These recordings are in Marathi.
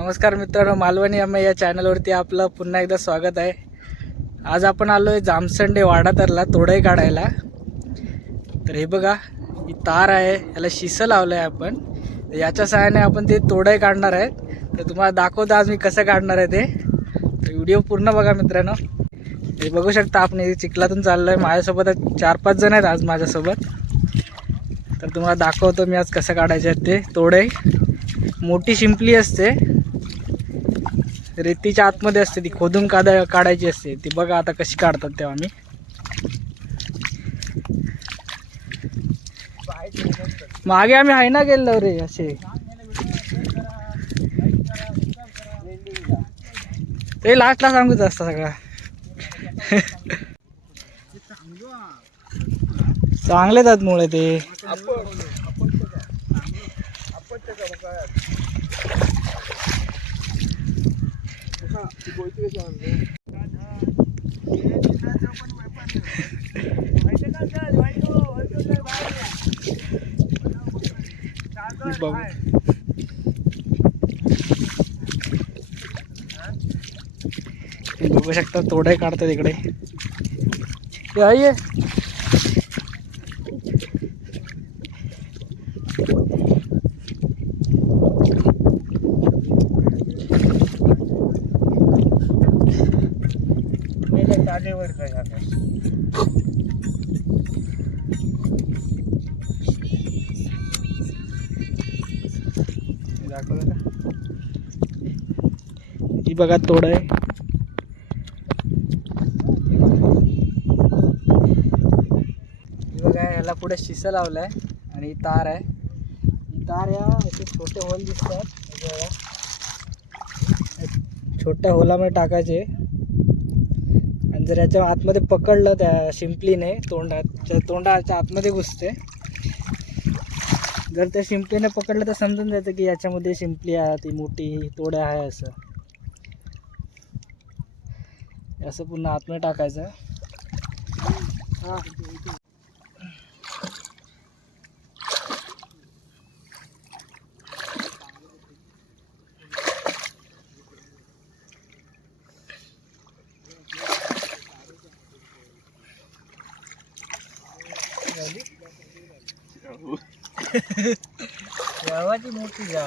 नमस्कार मित्रांनो मालवणी अम्मा या चॅनलवरती आपलं पुन्हा एकदा स्वागत आहे. आज आपण आलो आहे जामसंडे वाडातरला तोडई काढायला. तर हे बघा ही तार आहे याला शिसं लावलं आहे आपण. तर याच्या सहाय्याने आपण ते तोडई काढणार आहेत. तर तुम्हाला दाखवतो आज मी कसं काढणार आहे ते. तर व्हिडिओ पूर्ण बघा मित्रांनो. हे बघू शकता आपण हे चिखलातून चाललो आहे माझ्यासोबत चार पाच जण आहेत आज माझ्यासोबत. तर तुम्हाला दाखवतो मी आज कसं काढायचे आहेत ते. तोडई मोठी शिंपली असते. रेतीच्या आतमध्ये असते ती खोदून काढा काढायची असते. ती बघा आता कशी काढतात तेव्हा आम्ही मागे आम्ही आहे ना गेलो रे असे. ते लास्टला सांगूच असतं सगळं. चांगले आहेत मुळे ते. बघू हे बघू शकता तोडे काढतात इकडे. आहे. दाखवलं का? ही बघा तोड आहे. ही बघा याला पुढे शिसा लावलं आहे आणि तार आहे. तार या असे छोटे होल दिसतात. छोट्या होलामध्ये टाकायचे. आणि जर याच्या आतमध्ये पकडलं त्या शिंपलीने तोंडाच्या तोंडाच्या आतमध्ये घुसते जर त्या शिंपलीने पकडलं तर समजून जायचं की याच्यामध्ये शिंपली आहे ती मोठी तोड्या आहे असं. असं पुन्हा आतमध्ये टाकायचं. हां. गावाची मोठी जा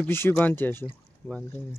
पिशवी बांधते अशी. बांधते ना.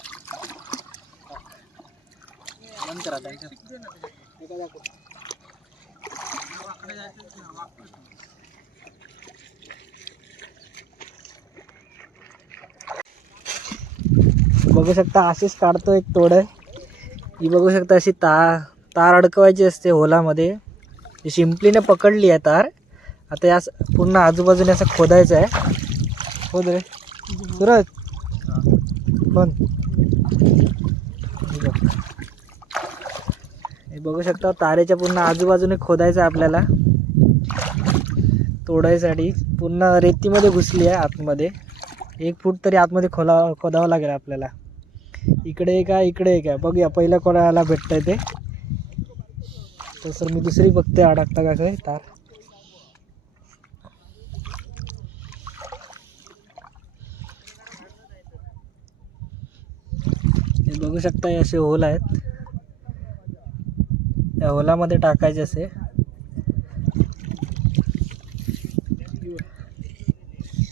बघू शकता अशीच काढतो एक तोड. ही बघू शकता अशी तार तार अडकवायची असते होलामध्ये. ही शिंपलीने पकडली आहे तार. आता या पूर्ण आजूबाजूने असं खोदायचं आहे. खोद रे. सुरज. पण हे म्हणजे बघू शकता तारेच्या पूर्ण आजूबाजूने खोदायचं आहे आपल्याला. तोडायसाठी पूर्ण रेतीमध्ये घुसली आहे आतमध्ये. एक फूट तरी आतमध्ये खोला खोदावं लागेल आपल्याला. इकडे एक आहे इकडे एक आहे. बघूया पहिल्या कोणाला आहे ते. तसं मी दुसरी बघते अडकता का काय तार. हे बघू शकता असे होल आहेत. या होलामध्ये टाकायचे असे.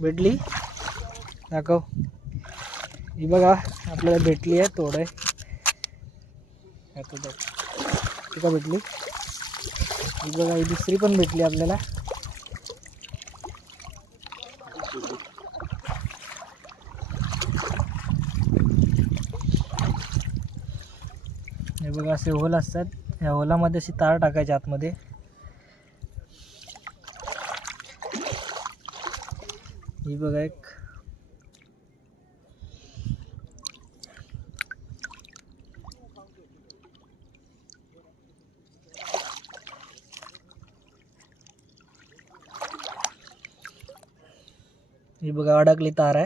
भेटली दाखव. ही बघा आपल्याला भेटली आहे तोड. आहे ती का भेटली? ही बघा ही दुसरी पण भेटली आपल्याला. हे बघा असे होल असतात. या ओलामध्ये अशी तार टाकायची आतमध्ये. ही बघा एक. ही बघा अडकली तार आहे.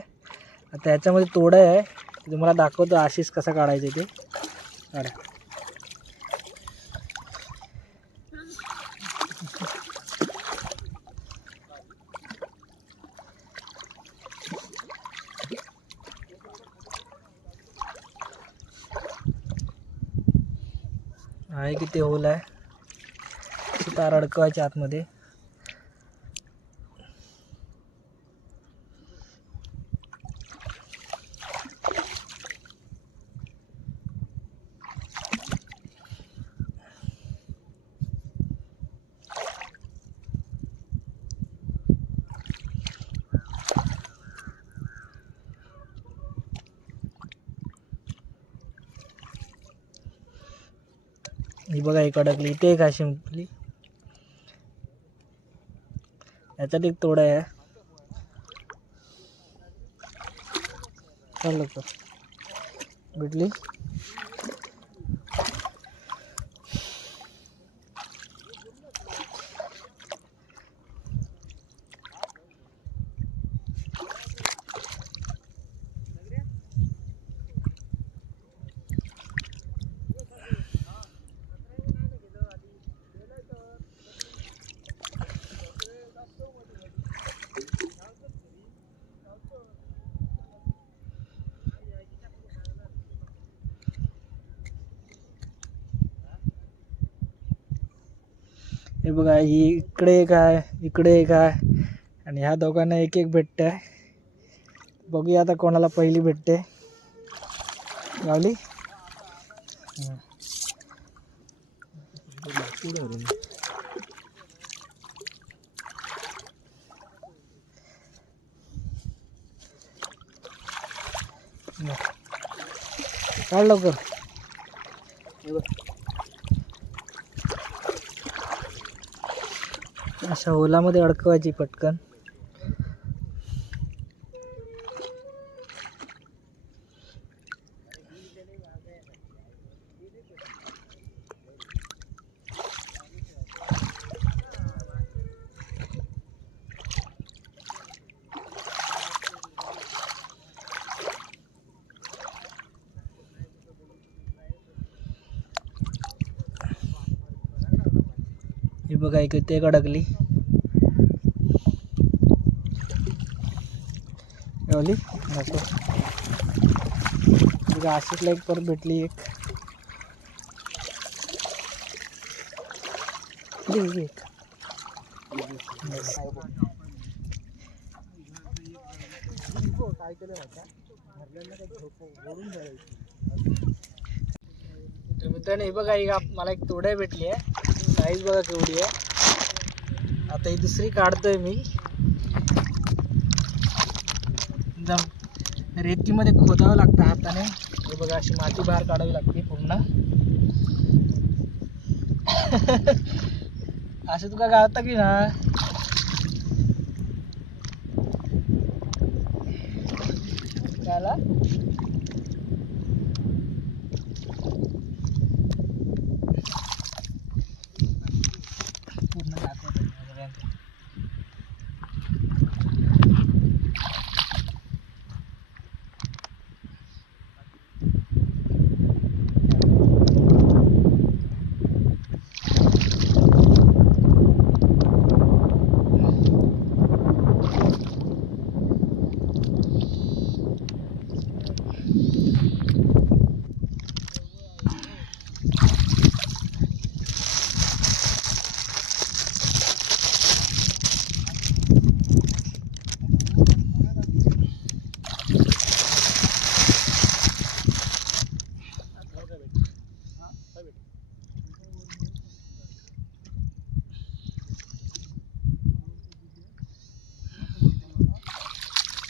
आता याच्यामध्ये तोडं आहे. तुम्हाला दाखवतो आशिष कसा काढायचं ते. काढा. ते होल आहे. तार अडकवायच्या आतमध्ये. ही बघा एक अडकली इथे एक आहे शिंपली याच्यात एक तोडा आहे. चल भेटली? म्हणजे बघा ही इकडे एक आहे इकडे एक आहे आणि ह्या दोघांना एक एक भेटते आहे बघूया आता कोणाला पहिली भेटते. गावली? काढ लवकर हे बघ. अशा ओलामध्ये अडकवायची पटकन. हे बघा एक ते अडकली. लावली नको बघा एक परत भेटली एक. एक. तर मित्रांनो हे बघा ही मला एक तोड्या भेटली आहे. साईज बघा केवढी आहे. आता ही दुसरी काढतोय मी. एकदम रेतीमध्ये खोदावं लागतं हाताने. हे बघा अशी माती बाहेर काढावी लागते पूर्ण. असं तुका गावता की ना त्याला पूर्ण दाखवतो मी सगळ्यांना.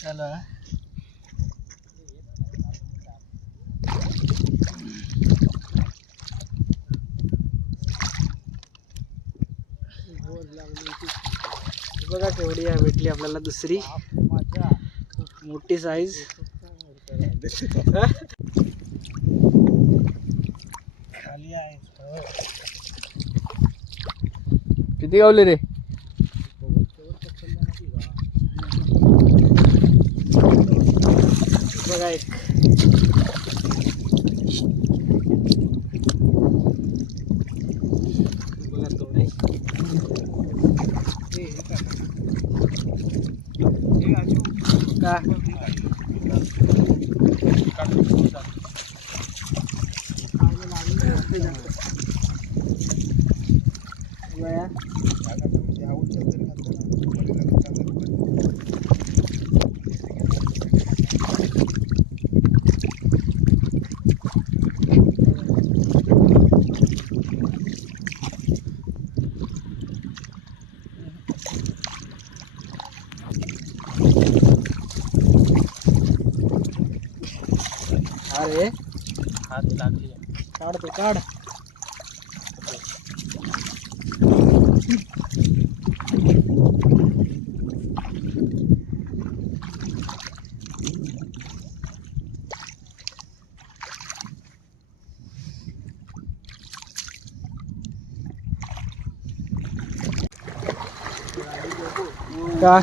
चला. बघा केवढी आहे भेटली आपल्याला दुसरी. मोठी साईज खाली आहे. हो. किती गावले रे? बया. अरे काढ तू काढ का?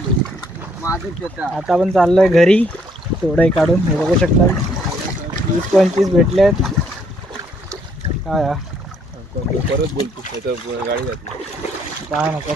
आता आपण चाललोय घरी. थोडं काढून. हे बघू शकता. वीस पंचवीस भेटले आहेत काय हा? परत बोलतो गाडी काय? नको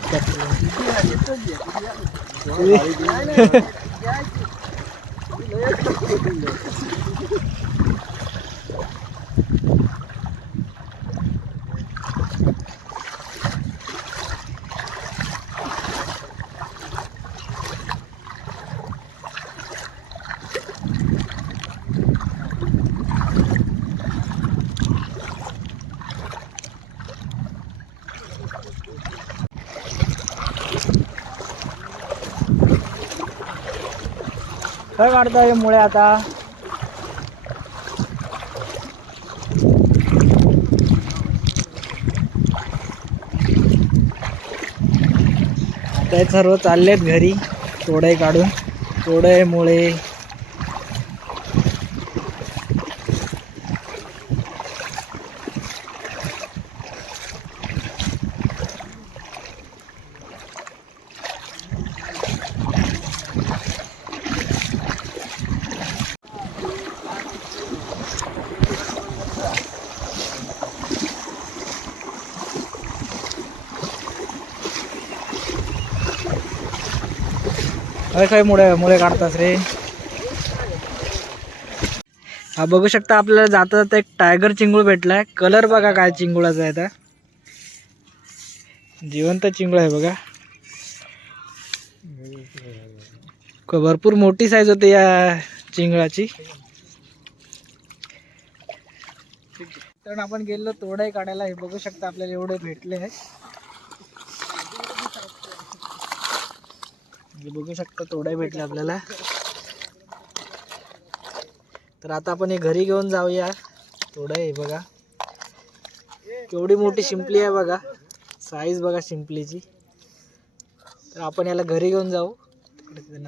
काय काढतोय मुळे आता? ते सर्व चाललेत घरी तोडे काढून. तोडे मुळे. अरे काय मुळे मुळे काढतात रे? हा बघू शकता आपल्याला जाता जाता एक टायगर चिंगूळ भेटलाय. कलर बघा काय चिंगुळाचा आहे आता. जिवंत चिंगूळ आहे बघा. भरपूर मोठी साईज होती या चिंगळाची. तर आपण गेलो तोडाई काढायला हे बघू शकता आपल्याला एवढे भेटले आहे म्हणजे बघू शकता तोडाई भेटलं आपल्याला. तर आता आपण हे घरी घेऊन जाऊया. थोडं हे बघा. केवढी मोठी शिंपली आहे बघा. साईज बघा शिंपलीची. तर आपण याला घरी घेऊन जाऊ. तिकडे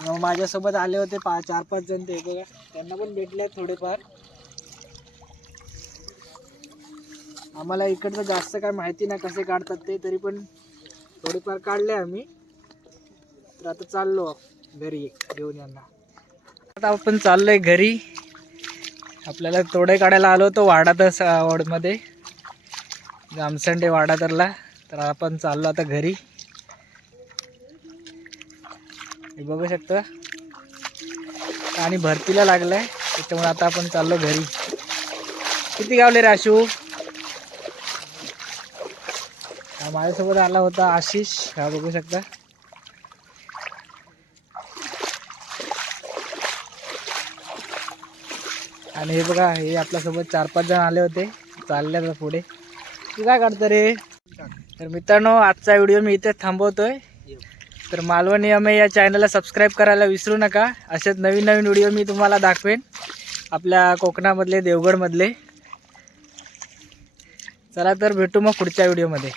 मग माझ्यासोबत आले होते पा चार पाच जण ते बघा. त्यांना पण भेटले आहेत थोडेफार. आम्हाला इकडचं जास्त काय माहिती नाही कसे काढतात ते तरी पण थोडेफार काढले आम्ही. तर आता चाललो घरी घेऊन यांना. आता आपण चाललोय घरी. आपल्याला तोडे काढायला आलो होतो वाडातच वॉर्डमध्ये जामसंडे वाडातरला तर आपण चाललो आता घरी. हे बघू शकता. आणि भरतीला लागलाय. त्याच्यामुळे आता आपण चाललो घरी. किती गावले राशू हा माझ्यासोबत आला होता आशिष. हा बघू शकता. आणि हे बघा हे आपल्यासोबत चार पाच जण आले होते. चालले आता पुढे. तू काय करतो रे? तर मित्रांनो आजचा व्हिडिओ मी इथे थांबवतोय. तर मालवणी अमे या चॅनलला सबस्क्राईब करायला विसरू नका. असेच नवीन नवीन व्हिडिओ मी तुम्हाला दाखवेन. आपल्या कोकणामधले देवगडमधले. चला तर भेटू मग पुढच्या व्हिडिओमध्ये.